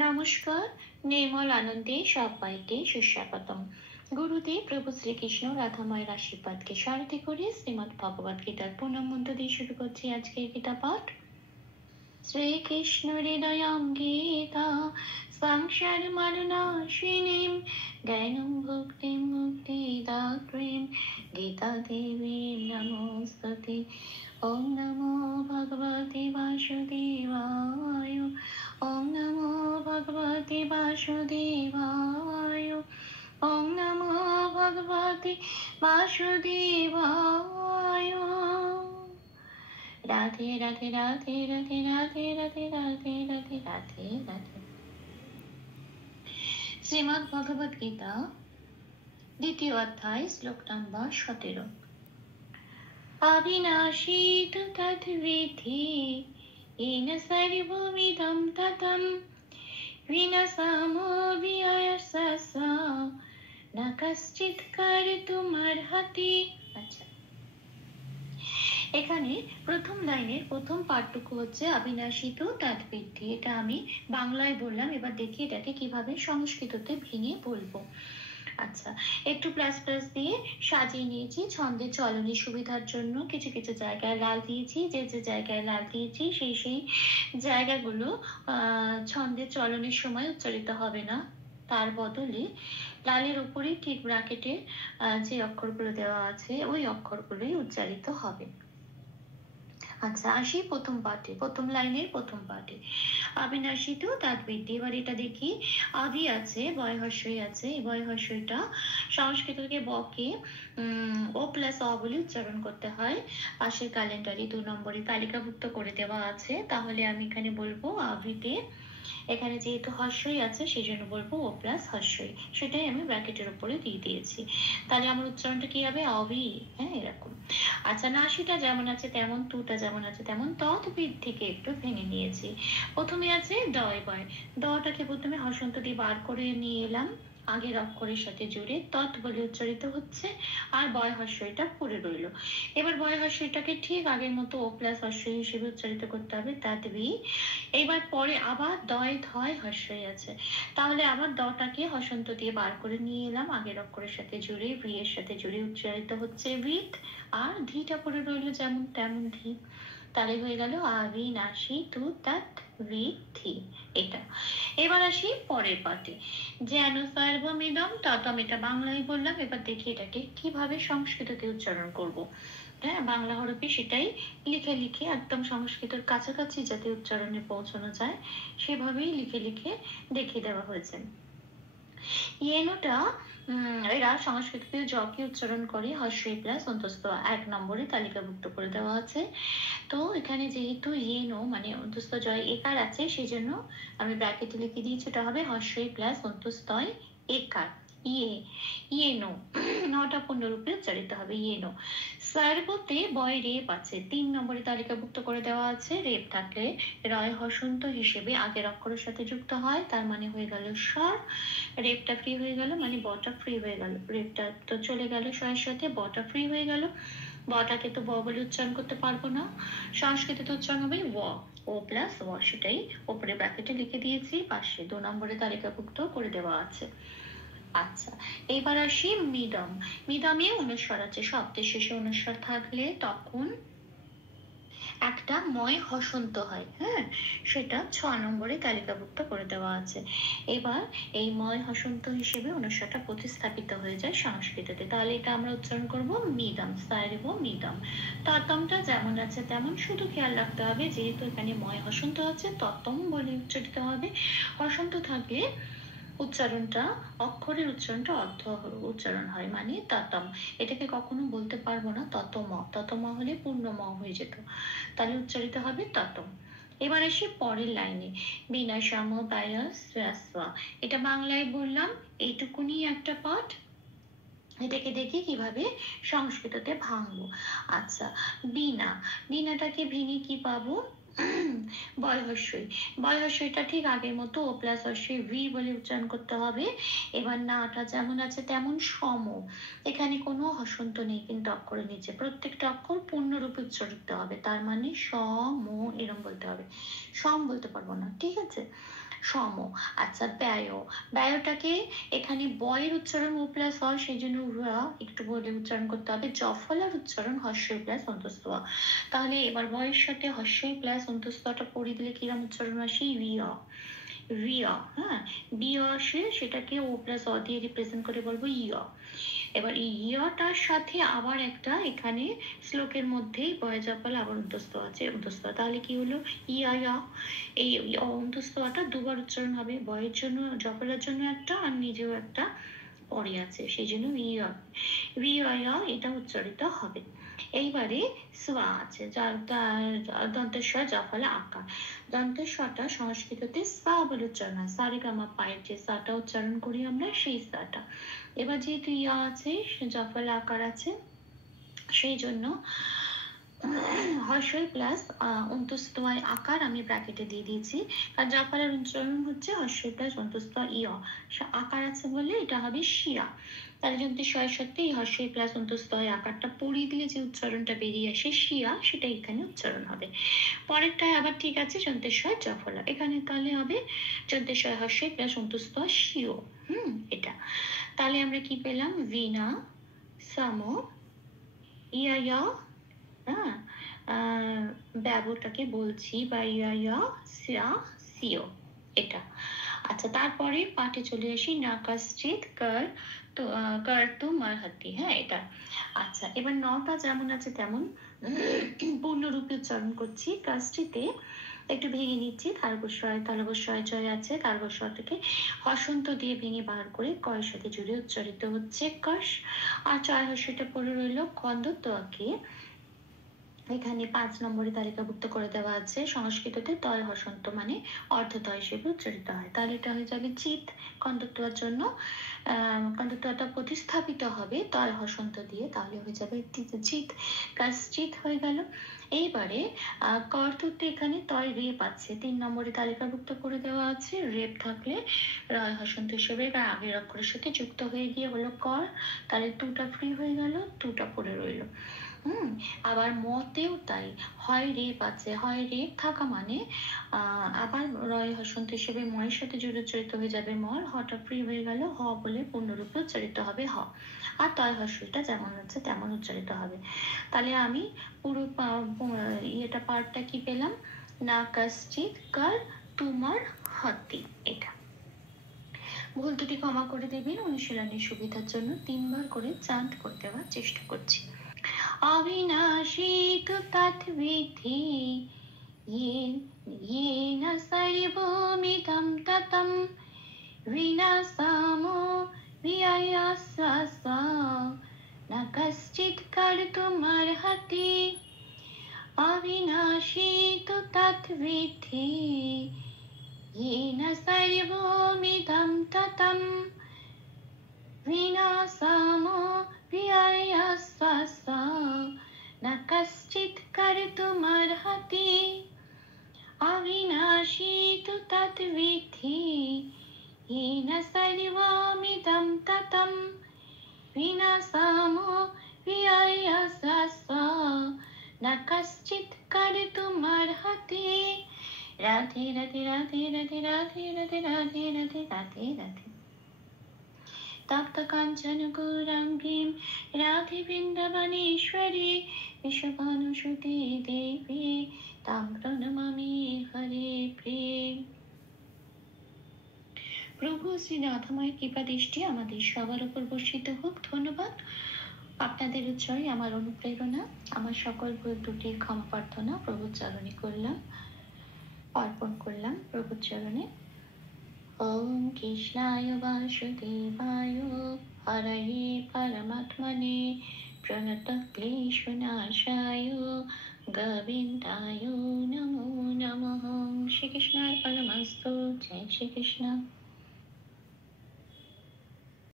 নমস্কার, নির্মল আনন্দে সবাইকে সুস্বাগতম। গুরুদেব প্রভু শ্রীকৃষ্ণ রাধাময়ের আশীর্বাদকে সারথি করে শ্রীমদ্ ভগবদ গীতার প্রণাম মন্ত্র দিয়ে শুরু করছি আজকের গীতা পাঠ। শ্রীকৃষ্ণ হৃদয়ং গীতা সংসার মরণাশিনীম জ্ঞানং ভক্তিম মুক্তিদাত্রীম গীতা দেবীম নমোস্তুতে। ওম নমো ভগবতে বাসুদেবায়। ওম নমো ভগবতে বাসুদেবায়। ওম নমো ভগবতে বাসুদেবায়। রাধে রাধে রাধে রাধে রাধে রাধে রাধে রাধে রাধে রাধে। শ্রীমদ্ ভগবদ গীতা দ্বিতীয় অধ্যায় শ্লোক নম্বর 17। অবিনাশী তু তদ্বিধি येन सर्वमिदं ततं विनाशामो व्ययस्य न कश्चित् कर्तुमर्हति। আচ্ছা, এখানে প্রথম লাইনের প্রথম পাঠটুকু হচ্ছে অবিনাশী তু তদ্বিধি। এটা আমি বাংলায় বললাম, এবার দেখি এটাকে কিভাবে সংস্কৃততে ভেঙে বলবো। আচ্ছা, একটু প্লাস প্লাস দিয়ে সাজিয়ে নিয়েছি ছন্দের চলনের সুবিধার জন্য। কিছু কিছু জায়গায় লাল দিয়েছি, যে যে জায়গায় লাল দিয়েছি সেই সেই জায়গাগুলো ছন্দের চলনের সময় উচ্চারিত হবে না, তার বদলে লালের উপরে ঠিক ব্র্যাকেটে যে অক্ষরগুলো দেওয়া আছে ওই অক্ষরগুলোই উচ্চারিত হবে। আচ্ছা, আসি প্রথম পাঠে, প্রথম লাইনের প্রথম পাঠে অবিনাশী তু তদ্বিধি। এবার এটা দেখি, আবি আছে, বয় হর্ষই আছে। এই বয় হর্ষইটা সংস্কৃত থেকে বকে ও প্লাস অ বলে উচ্চারণ করতে হয়। পাশের ক্যালেন্ডারে 2 নম্বরে তালিকাভুক্ত করে দেওয়া আছে। তাহলে আমি এখানে বলবো আবিতে, এখানে যেহেতু হর্ষই আছে সেই জন্য বলবো ও প্লাস হর্ষই, সেটাই আমি ব্র্যাকেটের উপরে দিয়ে দিয়েছি। তাহলে আমার উচ্চারণটা কি হবে? অবি। হ্যাঁ, এরকম। আচ্ছা, নাসিটা যেমন আছে তেমন, তুটা যেমন আছে তেমন, তৎবিদ থেকে একটু ভেঙে নিয়েছি। প্রথমে আছে দয় বয়, দটাকে প্রথমে হসন্ত দিয়ে বার করে নিয়ে এলাম, আগের অক্ষরের সাথে জুড়ে তৎ বলে উচ্চারিত হচ্ছে, আর বয় হর্ষইটা পড়ে রইল। এবার বয় হর্ষইটাকে ঠিক আগের মতো ও প্লাস হর্ষই হিসেবে উচ্চারিত করতে হবে, তদ্বি। এবার পরে আবার দয় ধয় হর্ষই আছে, তাহলে আবার দটাকে হসন্ত দিয়ে বার করে নিয়ে এলাম, আগের অক্ষরের সাথে জুড়ে ভি এর সাথে জুড়ে উচ্চারিত হচ্ছে ভিত, আর ধিটা পড়ে রইল যেমন তেমন ধি। তাহলে হয়ে গেল অবিনাশী তু তদ্বিধি, এটা। এবার আসি পরের পাঠে, যেন সর্বমিদম ততম, এটা বাংলায় বললাম। এবার দেখি এটাকে কিভাবে সংস্কৃততে উচ্চারণ করব। হ্যাঁ, বাংলা হরফে সেটাই লিখে লিখে একদম সংস্কৃতের কাছাকাছি যাতে উচ্চারণে পৌঁছানো যায় সেভাবেই লিখে লিখে দেখিয়ে দেওয়া হয়েছে। ইয়েনোটা এরা সংস্কৃততে জকে উচ্চারণ করে হর্ষই প্লাস অন্তস্থ 1 নম্বরে তালিকাভুক্ত করে দেওয়া আছে। তো এখানে যেহেতু ইয়েনো মানে অন্তস্থ জয় একার আছে, সেই জন্য আমি ব্র্যাকেটে লিখে দিয়েছি, এটা হবে হর্ষই প্লাস অন্তস্থয় একার, ইয়ে, ইয়েনো। নটা পূর্ণরূপে উচ্চারিত হবে, ইয়েনো। সার্বতে বয় রেপ আছে, 3 নম্বরে তালিকাভুক্ত করে দেওয়া আছে। রেপ থাকলে রয় হসন্ত হিসেবে আগের অক্ষরের সাথে যুক্ত হয়, তার মানে হয়ে গেল স্বর। রেপটা ফ্রি হয়ে গেল মানে বটা ফ্রি হয়ে গেল, রেপটা তো চলে গেল স্বরের সাথে, বটা ফ্রি হয়ে গেল। বটাকে তো ব বলে উচ্চারণ করতে পারবো না, সংস্কৃতে তো উচ্চারণ হবে ও, ও প্লাস ও, সেটাই ওপরে ব্র্যাকেটে লিখে দিয়েছি, পাশে 2 নম্বরে তালিকাভুক্ত করে দেওয়া আছে। আচ্ছা, এবার আসি মিডম। মিডমে অনুস্বর আছে, শব্দের শেষে অনুস্বর থাকলে তখন একটা ময় হসন্ত হয়। হ্যাঁ, সেটা 6 নম্বরে তালিকাভুক্ত করে দেওয়া আছে। এবার এই ময় হসন্ত হিসেবে অনুস্বরটা প্রতিস্থাপিত হয়ে যায় সংস্কৃততে, তাহলে এটা আমরা উচ্চারণ করব মিদম, সাইরব মিদম। ততমটা যেমন আছে তেমন, শুধু খেয়াল রাখতে হবে যেহেতু এখানে ময় হসন্ত আছে ততম বলে উচ্চারিত হবে। হসন্ত থাকলে উচ্চারণটা, অক্ষরের উচ্চারণটা অর্ধ উচ্চারণ হয়, মানে ততম। এটাকে কখনো বলতে পারবো না ততম, ততম হলে পূর্ণ ম হয়ে যেত, তাহলে উচ্চারিত হবে ততম। এবার এসে পরের লাইনে বিনাশাম বায়স, এটা বাংলায় বললাম, এইটুকুনি একটা পাঠ। এটাকে দেখি কিভাবে সংস্কৃততে ভাঙবো। আচ্ছা, বিনা, বিনাটাকে ভেঙে কি পাবো? বয় হর্ষই, বয় হর্ষইটা ঠিক আগের মতো ও প্লাস হর্ষই ভি বলে উচ্চারণ করতে হবে। এবার নাটা যেমন আছে তেমন সম, এখানে কোনো হসন্ত নেই কিন্তু অক্ষরের নিচে, প্রত্যেকটা অক্ষর পূর্ণরূপে উচ্চারিত হবে, তার মানে সম এরম বলতে হবে, সম বলতে পারবো না, ঠিক আছে। সম। আচ্ছা, ব্যয়, ব্যয়টাকে এখানে বয়ের উচ্চারণ ও প্লাস হয়, সেই জন্য একটু বলে উচ্চারণ করতে হবে। জফলার উচ্চারণ হর্ষই প্লাস অন্তস্থ। তাহলে এবার বয়ের সাথে হর্ষই প্লাস অন্তস্থটা পড়ে দিলে কিরম উচ্চারণ আসে? রিয়া, রিয়া। হ্যাঁ, বিয়া আসে, সেটাকে ও প্লাস অ দিয়ে রিপ্রেজেন্ট করে বলবো ইয়া। এবার এই ইয়াটার সাথে আবার একটা এখানে শ্লোকের মধ্যেই বয় জফল আবার অন্তস্থ আছে, অন্তস্থ। তাহলে কি হলো? ইয়া ইয়া। এই অন্তস্থটা দুবার উচ্চারণ হবে, বয়ের জন্য, জফলের জন্য একটা, আর নিজেও একটা পরে আছে, সেই জন্য ইয়া, ইয়া এটা উচ্চারিত হবে। এইবারে সোয়া আছে, যার দন্তেশ্বর জফলা আকার। দন্তেশ্বরটা সংস্কৃততে সা বলে উচ্চারণ হয়, সারেগামা পায়ের যে সাটা উচ্চারণ করি আমরা, সেই সাটা। এবার যেহেতু ইয়া আছে, জফলা আকার আছে, সেই জন্য হর্ষই প্লাস অন্তস্থ আকার আমি ব্র্যাকেটে দিয়ে দিয়েছি। আর জফলার উচ্চারণ হচ্ছে হর্ষই প্লাস অন্তস্থ ইয়া, আকার আছে বলে এটা হবে শিয়া। তাহলে যদি শয়ের সাথে এই হর্ষই প্লাস অন্তস্থ আকারটা পড়িয়ে দিলে যে উচ্চারণটা বেরিয়ে আসে শিয়া, সেটা এখানে উচ্চারণ হবে। পরেরটায় আবার ঠিক আছে, যন্তেশ্বয় জফলা, এখানে তাহলে হবে যন্তেশ্বয় হর্ষই প্লাস অন্তস্থ শিও। এটা তাহলে আমরা কি পেলাম? ভিনা, সাম, ইয়া, হ্যাঁ, ব্যবটাকে বলছি, বা ইয়া সিয়া সিও, এটা। আচ্ছা, তারপরে পাঠে চলে আসি, না কশ্চিৎ কর তো কর তুমার হাতি। হ্যাঁ, এটা। আচ্ছা, এবার নটা যেমন আছে তেমন পূর্ণরূপে উচ্চারণ করছি। কাজটিতে একটু ভেঙে নিচ্ছি, তালবস্বয়, তালবস্বয় জয় আছে, তালবস্বয় থেকে হসন্ত দিয়ে ভেঙে বার করে কয়ের সাথে জুড়ে উচ্চারিত হচ্ছে কষ। আর চয় হর্ষটা পড়ে রইল কন্দত্বকে, এখানে 5 নম্বরে তালিকাভুক্ত করে দেওয়া আছে। সংস্কৃততে তয় হসন্ত মানে অর্ধতয় হিসেবে উচ্চারিত হয়। তাহলে এটা হয়ে যাবে চিত। কন্দত্বর জন্য কন্দত্বটা প্রতিস্থাপিত হবে তয় হসন্ত দিয়ে, তাহলে হয়ে যাবে চিত, কাশ্চিত হয়ে গেল। এইবারে কর্তৃত্বে এখানে তয় রেপ আছে, 3 নম্বরে তালিকাভুক্ত করে দেওয়া আছে। রেপ থাকলে রয় হসন্ত হিসেবে আগের অক্ষরের সাথে যুক্ত হয়ে গিয়ে হলো কর, তাহলে টুটা ফ্রি হয়ে গেল, টুটা পড়ে রইল। আবার মতেও তাই, হয় রেপ আছে, হয় রেপ থাকা মানে আবার রয় হসন্ত হিসেবে ময়ের সাথে জুড়ে উচ্চারিত হয়ে যাবে মর, হটা ফ্রি হয়ে গেল, হ বলে পূর্ণরূপে উচ্চারিত হবে হ। আর তয় হর্ষটা যেমন হচ্ছে তেমন উচ্চারিত হবে। তাহলে আমি পুরো ইয়েটা পার্টটা কি পেলাম? না কশ্চিৎ কর তুমার হাতি, এটা। ভুল দুটি ক্ষমা করে দেবেন, অনুশীলনের সুবিধার জন্য 3 বার করে চান্ট করে দেওয়ার চেষ্টা করছি। अविनाशी तु तद्विधि येन सर्वमिदं ततं विनाशामो व्ययस्व न कश्चित् कर्तुमर्हति। अविनाशी तु तद्विधि येन सर्वमिदं ततं विनाशामो व्ययस्व न कश्चित् कर्तुमर्हति। अविनाशी तु तद्विधि येन सर्वमिदं ततं विनाशामो व्ययस्व न कश्चित् कर्तुमर्हति। राधे राधे राधे राधे राधे राधे राधे राधे राधे राधे। तप्त कांचन गौरांगीं राधे वृंदावनेश्वरी विश्वभानुसुते देवी तां प्रणमामि हरे प्रेम। প্রভু শ্রী রাধাময়ের কৃপা দৃষ্টি আমাদের সবার উপর বর্ষিত হোক। ধন্যবাদ। আপনাদের উৎসাহে আমার অনুপ্রেরণা, আমার সকল ভুল ত্রুটি ক্ষমা প্রার্থনা প্রভুর চরণে করলাম, অর্পণ করলাম প্রভুর চরণে। ওম কৃষ্ণায় বাসুদেবায় হরয়ে পরমাত্মনে প্রণতক্লেশনাশায় গোবিন্দায় নমো নমঃ। শ্রীকৃষ্ণার্পণমস্তু। জয় শ্রীকৃষ্ণ।